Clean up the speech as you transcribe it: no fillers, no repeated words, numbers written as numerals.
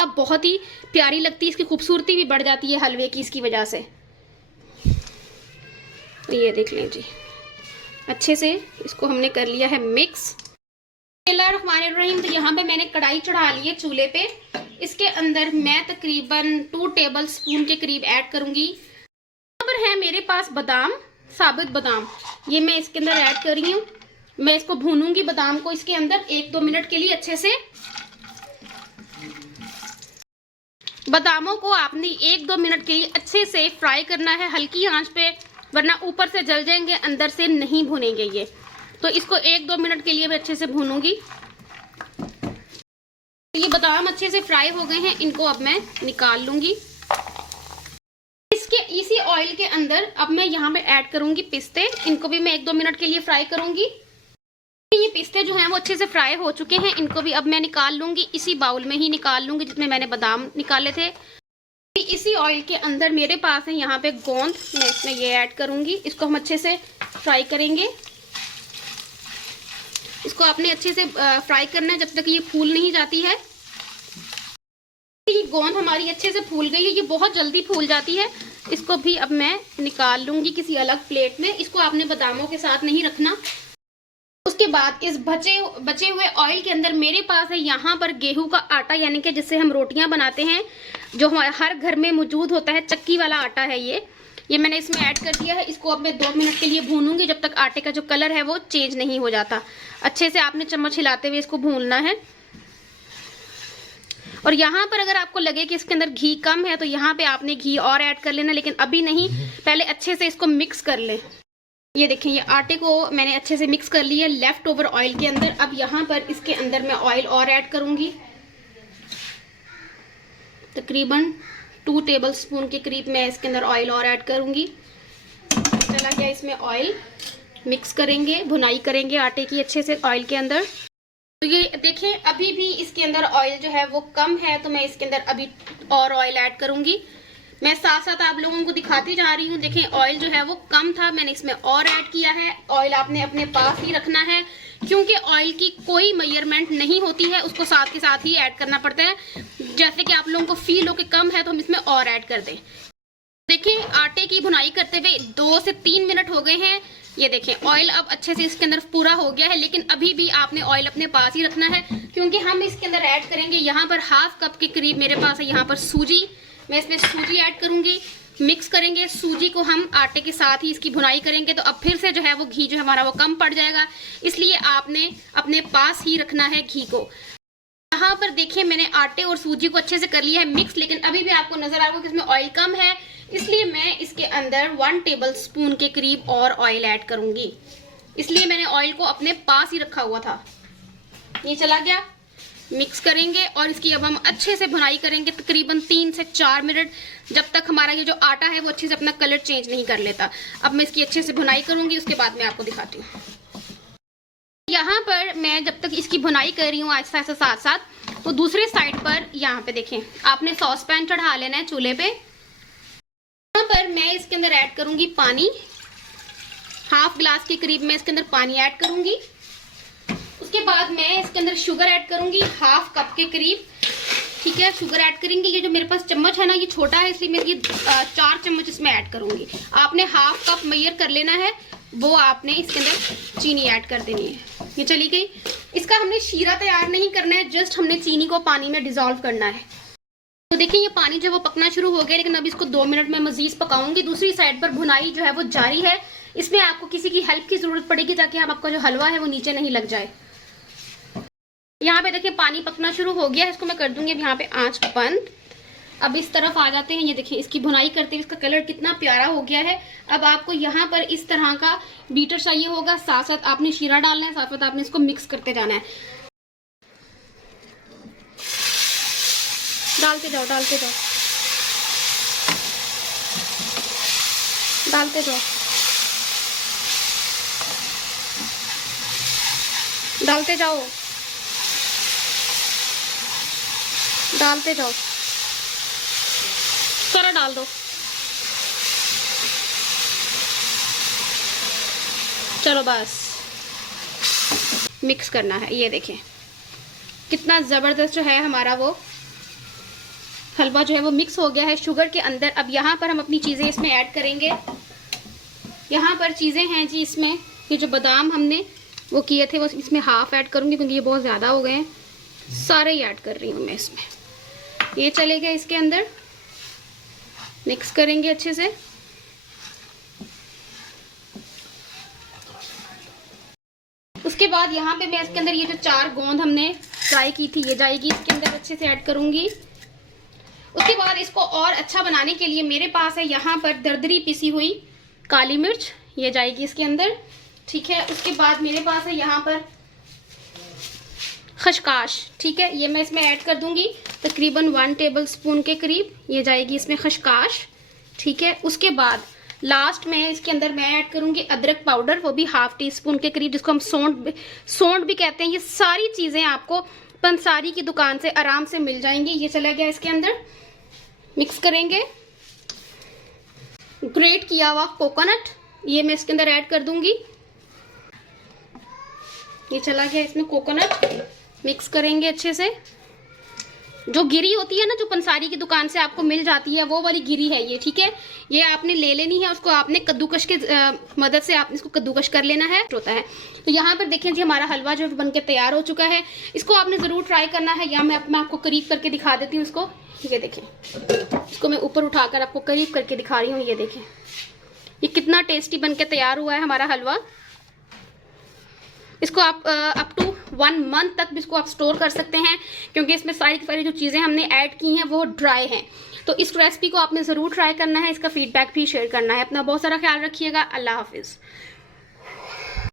अब बहुत ही प्यारी लगती है, इसकी खूबसूरती भी बढ़ जाती है हलवे की इसकी वजह से। ये देख लें जी, अच्छे से इसको हमने कर लिया है मिक्स। बिस्मिल्लाहिर्रहमानिर्रहीम। तो यहाँ पे मैंने कढ़ाई चढ़ा ली है चूल्हे पे। इसके अंदर मैं तकरीबन 2 टेबल स्पून के करीब ऐड करूंगी। यहाँ पर है मेरे पास बादाम, साबुत बादाम, ये मैं इसके अंदर ऐड कर रही हूँ। मैं इसको भूनूंगी बादाम को इसके अंदर 1-2 मिनट के लिए अच्छे से। बादामों को आपने 1-2 मिनट के लिए अच्छे से फ्राई करना है हल्की आंच पे, वरना ऊपर से जल जाएंगे, अंदर से नहीं भुनेंगे ये। तो इसको 1-2 मिनट के लिए मैं अच्छे से भूनूंगी। ये बादाम अच्छे से फ्राई हो गए हैं, इनको अब मैं निकाल लूंगी। इसके इसी ऑयल के अंदर अब मैं यहाँ पे ऐड करूंगी पिस्ते। इनको भी मैं 1-2 मिनट के लिए फ्राई करूंगी। ये पिस्ते जो हैं वो अच्छे से फ्राई हो चुके हैं, इनको भी अब मैं निकाल लूंगी। इसी बाउल में ही निकाल लूंगी जिसमें मैंने बादाम निकाले थे। इसी ऑयल के अंदर मेरे पास है यहाँ पे गोंद, मैं इसमें ये ऐड करूंगी। इसको हम अच्छे से फ्राई करेंगे। इसको आपने अच्छे से फ्राई करना है जब तक ये फूल नहीं जाती है। ये गोंद हमारी अच्छे से फूल गई है, ये बहुत जल्दी फूल जाती है। इसको भी अब मैं निकाल लूंगी किसी अलग प्लेट में। इसको आपने बादामों के साथ नहीं रखना। उसके बाद इस बचे हुए ऑयल के अंदर मेरे पास है यहाँ पर गेहूं का आटा, यानी कि जिससे हम रोटियां बनाते हैं, जो हमारे हर घर में मौजूद होता है, चक्की वाला आटा है ये मैंने इसमें ऐड कर दिया है। इसको अब मैं 2 मिनट के लिए भूनूंगी जब तक आटे का जो कलर है वो चेंज नहीं हो जाता। अच्छे से आपने चम्मच हिलाते हुए इसको भूनना है। और यहाँ पर अगर आपको लगे कि इसके अंदर घी कम है तो यहाँ पे आपने घी और ऐड कर लेना, लेकिन अभी नहीं, पहले अच्छे से इसको मिक्स कर ले। ये देखें, ये आटे को मैंने अच्छे से मिक्स कर लिया लेफ्ट ओवर ऑयल के अंदर। अब यहाँ पर इसके अंदर मैं ऑयल और ऐड करूंगी, तकरीबन 2 टेबल स्पून के करीब मैं इसके अंदर ऑयल और ऐड करूंगी। चला गया इसमें ऑयल। मिक्स करेंगे, भुनाई करेंगे आटे की अच्छे से ऑयल के अंदर। तो ये देखें, अभी भी इसके अंदर ऑयल जो है वो कम है, तो मैं इसके अंदर अभी और ऑयल ऐड करूंगी। मैं साथ साथ आप लोगों को दिखाती जा रही हूँ। देखें, ऑयल जो है वो कम था, मैंने इसमें और ऐड किया है। ऑयल आपने अपने पास ही रखना है, क्योंकि ऑयल की कोई मेजरमेंट नहीं होती है, उसको साथ के साथ ही ऐड करना पड़ता है। जैसे कि आप लोगों को फील हो कि कम है तो हम इसमें और ऐड कर दें। देखिए, आटे की भुनाई करते हुए 2 से 3 मिनट हो गए हैं। ये देखें, ऑयल अब अच्छे से इसके अंदर पूरा हो गया है, लेकिन अभी भी आपने ऑयल अपने पास ही रखना है, क्योंकि हम इसके अंदर ऐड करेंगे यहाँ पर ½ कप के करीब मेरे पास है यहाँ पर सूजी। मैं इसमें सूजी ऐड करूंगी। मिक्स करेंगे सूजी को हम आटे के साथ ही इसकी भुनाई करेंगे, तो अब फिर से जो है वो घी जो हमारा वो कम पड़ जाएगा, इसलिए आपने अपने पास ही रखना है घी को। यहाँ पर देखिए, मैंने आटे और सूजी को अच्छे से कर लिया है मिक्स, लेकिन अभी भी आपको नजर आ रहा है कि इसमें ऑयल कम है, इसलिए मैं इसके अंदर 1 टेबल स्पून के करीब और ऑयल ऐड करूंगी। इसलिए मैंने ऑयल को अपने पास ही रखा हुआ था। ये चला गया। मिक्स करेंगे और इसकी अब हम अच्छे से भुनाई करेंगे तकरीबन 3 से 4 मिनट, जब तक हमारा ये जो आटा है वो अच्छे से अपना कलर चेंज नहीं कर लेता। अब मैं इसकी अच्छे से भुनाई करूंगी, उसके बाद मैं आपको दिखाती हूँ। यहाँ पर मैं जब तक इसकी भुनाई कर रही हूँ आहिस्ता आहिस्ता साथ साथ, तो दूसरे साइड पर यहाँ पे देखें, आपने सॉस पैन चढ़ा लेना है चूल्हे पे। यहाँ पर मैं इसके अंदर ऐड करूंगी पानी, ½ ग्लास के करीब मैं इसके अंदर पानी ऐड करूंगी। उसके बाद मैं इसके अंदर शुगर ऐड करूंगी ½ कप के करीब। ठीक है, शुगर ऐड करेंगे। ये जो मेरे पास चम्मच है ना, ये छोटा है, इसलिए मैं ये 4 चम्मच इसमें ऐड करूंगी। आपने ½ कप मेजर कर लेना है, वो आपने इसके अंदर चीनी ऐड कर देनी है। ये चली गई। इसका हमने शीरा तैयार नहीं करना है, जस्ट हमने चीनी को पानी में डिजोल्व करना है। तो देखिए, ये पानी जो वो पकना शुरू हो गया, लेकिन अब इसको 2 मिनट में मजीद पकाऊंगी। दूसरी साइड पर भुनाई जो है वो जारी है। इसमें आपको किसी की हेल्प की जरूरत पड़ेगी, ताकि आपका जो हलवा है वो नीचे नहीं लग जाए। यहाँ पे देखिए, पानी पकना शुरू हो गया है। इसको मैं कर दूंगी अब यहाँ पे आंच बंद। अब इस तरफ आ जाते हैं। ये देखिए, इसकी भुनाई करते हुए इसका कलर कितना प्यारा हो गया है। अब आपको यहाँ पर इस तरह का बीटर चाहिए होगा, साथ साथ आपने शीरा डालना है, साथ साथ आपने इसको मिक्स करते जाना है। डालते जाओ, डालते जाओ, डालते जाओ, डालते जाओ, डालते जाओ, सारा डाल दो। चलो बस मिक्स करना है। ये देखें, कितना जबरदस्त जो है हमारा वो हलवा जो है वो मिक्स हो गया है शुगर के अंदर। अब यहाँ पर हम अपनी चीज़ें इसमें ऐड करेंगे। यहाँ पर चीज़ें हैं जी इसमें, ये जो बादाम हमने वो किए थे वो इसमें हाफ ऐड करूँगी क्योंकि ये बहुत ज़्यादा हो गए हैं, सारे ही ऐड कर रही हूँ मैं इसमें। ये चलेगा इसके अंदर, मिक्स करेंगे अच्छे से। उसके बाद यहाँ पे मैं इसके अंदर ये जो 4 गोंद हमने फ्राई की थी ये जाएगी इसके अंदर, अच्छे से ऐड करूँगी। उसके बाद इसको और अच्छा बनाने के लिए मेरे पास है यहाँ पर दरदरी पिसी हुई काली मिर्च, ये जाएगी इसके अंदर, ठीक है। उसके बाद मेरे पास है यहाँ पर खशकाश, ठीक है, ये मैं इसमें ऐड कर दूंगी तकरीबन 1 टेबल स्पून के करीब, ये जाएगी इसमें खशकाश, ठीक है। उसके बाद लास्ट में इसके अंदर मैं ऐड करूंगी अदरक पाउडर, वो भी ½ टी स्पून के करीब, जिसको हम सौंठ भी कहते हैं। ये सारी चीज़ें आपको पंसारी की दुकान से आराम से मिल जाएंगी। ये चला गया इसके अंदर, मिक्स करेंगे। ग्रेट किया हुआ कोकोनट ये मैं इसके अंदर ऐड कर दूंगी, ये चला गया इसमें कोकोनट, मिक्स करेंगे अच्छे से। जो गिरी होती है ना, जो पंसारी की दुकान से आपको मिल जाती है, वो वाली गिरी है ये, ठीक है। ये आपने ले लेनी है, उसको आपने कद्दूकश के मदद से आपने इसको कद्दूकश कर लेना है, होता है। तो यहाँ पर देखें जी हमारा हलवा जो बनके तैयार हो चुका है। इसको आपने ज़रूर ट्राई करना है, या मैं आपको करीब करके दिखा देती हूँ इसको। ये देखें, इसको मैं ऊपर उठाकर आपको करीब करके दिखा रही हूँ। ये देखें ये कितना टेस्टी बनके तैयार हुआ है हमारा हलवा। इसको आप अप टू 1 मंथ तक भी इसको आप स्टोर कर सकते हैं, क्योंकि इसमें सारी की सारी जो चीज़ें हमने ऐड की हैं वो ड्राई हैं। तो इस रेसिपी को आपने ज़रूर ट्राई करना है, इसका फीडबैक भी शेयर करना है। अपना बहुत सारा ख्याल रखिएगा। अल्लाह हाफिज़।